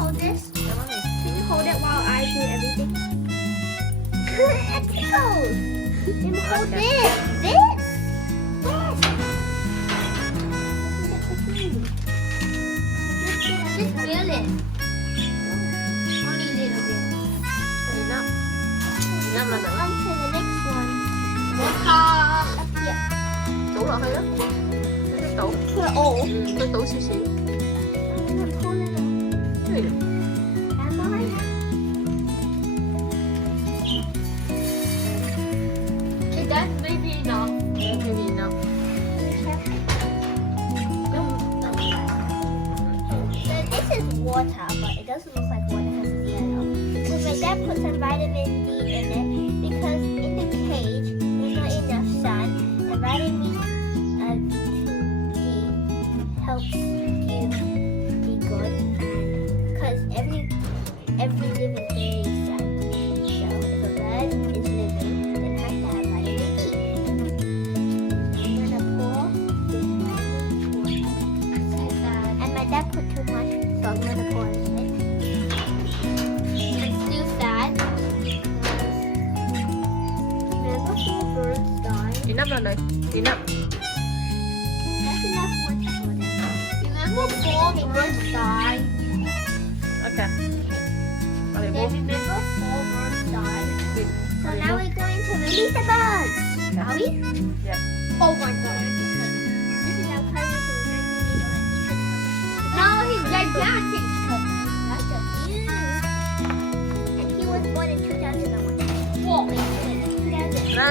hold this? Can you hold it while I do everything? It tickles. Can you hold this? This? Just feel it. Only a little bit. Enough. Enough là được. On to the next one. Water. Yeah. Tủ vào hơi đó. Cái tủ. Ồ. Cái tủ xíu xíu. Cái gì? That's maybe enough. Yeah, maybe enough. So this is water, but it doesn't look like water has a yellow. Because my dad put some vitamin D in it because in the cage there's not enough sun, and vitamin D helps you be good, and because every living thing needs sun. So if a bird is living, then it has to have vitamin D. I'm gonna pour this vitamin water. And my dad put too much, so I'm gonna pour it in. It's too sad. Remember 4 birds died? Enough là được. Enough. That's enough water for them. Remember 4 birds died? Okay. Rồi Then mua. remember 4 birds died? So now we're going to release the birds. Are we? Yeah. Oh my god. This is our cousin who is No, he's gigantic. That's a huge. And he was born in 2001. Whoa. 2000. Ra.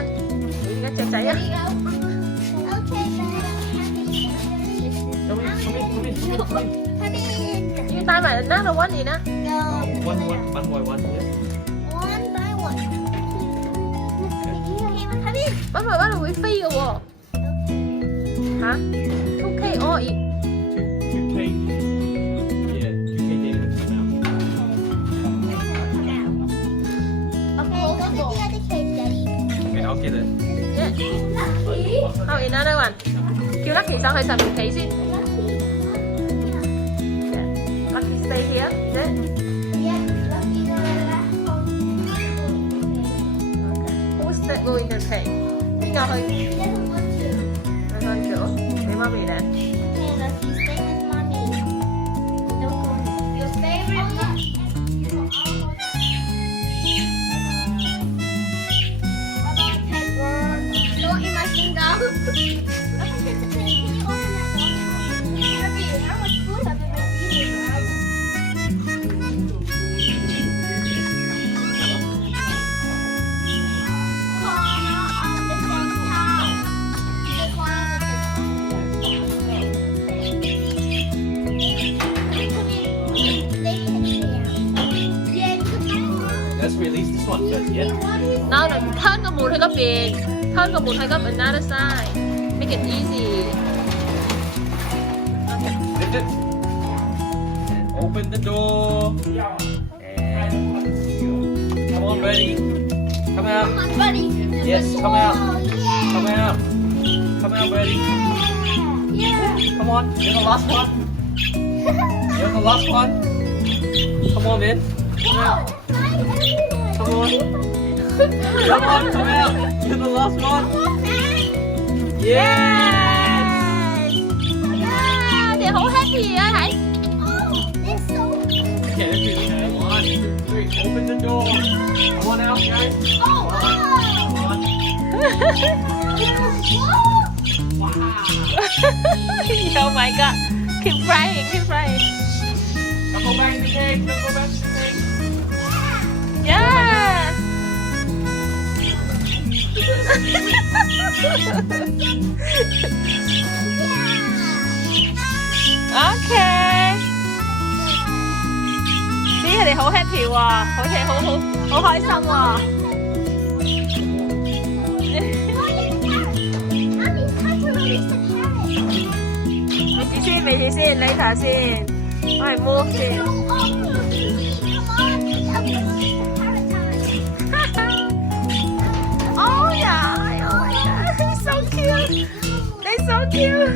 Đừng có chạy á. There you go. Okay, Come in. Come in. Cái tay mày nó đâu quánh gì nữa. No. One by one. One by one. Come in. Bắt đầu bị phi rồi喎. Hả? Không khay all in. 2K. Yeah, 2K data came out. Okay, go to the other cage, Daddy. Okay, I'll get it. Yeah. Lucky. Thôi another one. Kêu Lucky上去上面企先。Lucky stay here. Yeah. Yeah, Lucky go Okay. Who's that going to take? Đi ngồi thôi. Rồi con chữa. Để mommy nè. Okay, Lucky, stay with mommy. Don't go. Your favorite? Don't eat my finger. Can you open that door? Abby, how much food have you been eating, guys? Let's release this one first, yeah? No, no, turn cái mùn hay cái biển. Turn cái mùn hay cái another side. Make it easy. Okay. Lift it. And open the door. And come on, ready? Come out. Yes, come out. Come out. Come out, ready? Come on, you're the last one. You're the last one. Come on, man. Come out. Come on. Come on, come out. You're the last one. Yes. Yeah, they're all happy á Hải. Okay, let's do it. 1, 2, 3. Open the door. Come on out, guys. Come on. Oh my god. Keep flying, keep flying. Don't go back in the cage. Don't go back in the cage. Yeah. Okay. 啲佢哋好 happy 喎，好似好開心喎。未試先，你頭先，我係 move 先。Oh yeah! Oh my god! He's so cute! They're so cute!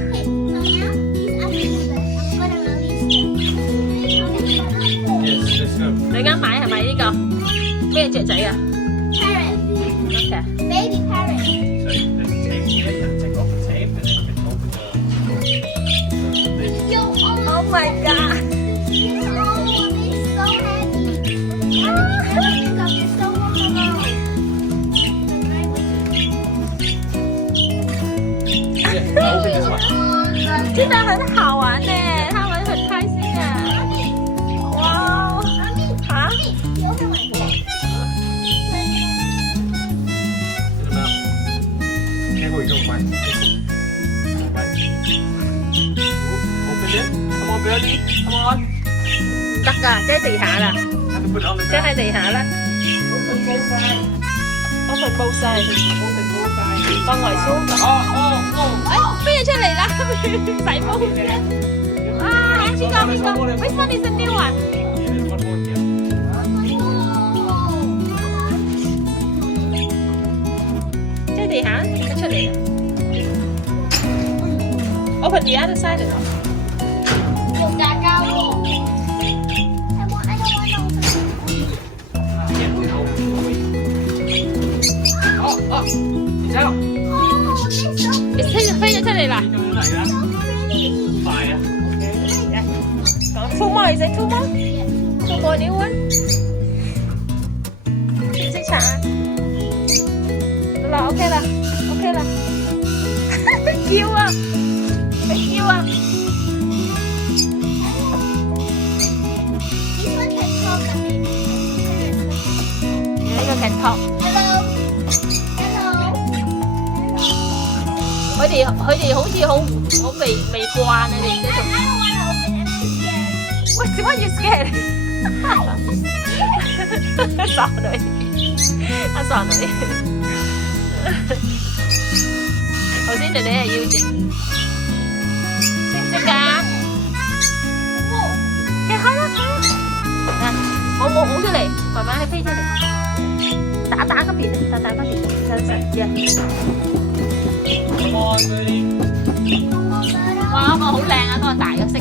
Yeah. 咩雀仔啊 Parrot. ？OK。 Baby parrot. So there's a tape here, and take off the tape, and then you can open the lid. Yo, Oh my god！ oh, it's so heavy. It's so long ago. Yeah, open this one. 真的很好玩呢，他们很开心啊！哇哦！啊？ You open like that. Get them out. Careful, you don't find it. Right. Open it. Come on, Birdie. Come on. 唔得㗎，即係地下啦， Have to put it on the 即 ground. 係地下啦。 Open both sides. 我份報晒， Open both sides. 當圍書。 哎，飛咗出嚟啦！洗毛。啊，邊個？Which one is the new one？ Yeah, there's one more here. 即係地下，佢出嚟啦。Open the other side 啊！用打膠喎。I don't want Yeah, we open it. Oh, it's out. Oh, this so 你飛咗出嚟啦！ Đi đâu này đó? Phải à? Two more, is it two more? Two more new one? 識唔識搽啊？得啦，OK 啦，OK 啦。叫啊！佢叫啊！ This one can talk, I think. 呢個 can talk。 Hello. Hello. 佢哋好似好未慣啊！你哋呢 I don't want to open it. I'm too scared. 度，What you scared？ 傻女，傻女。頭先你哋係要整，識唔識㗎？嘅開啦，我冇好出嚟，慢慢飛出嚟，打嗰邊，打嗰邊，就Come on, Birdie. 哇！嗰個好靚啊，嗰個大嘅色。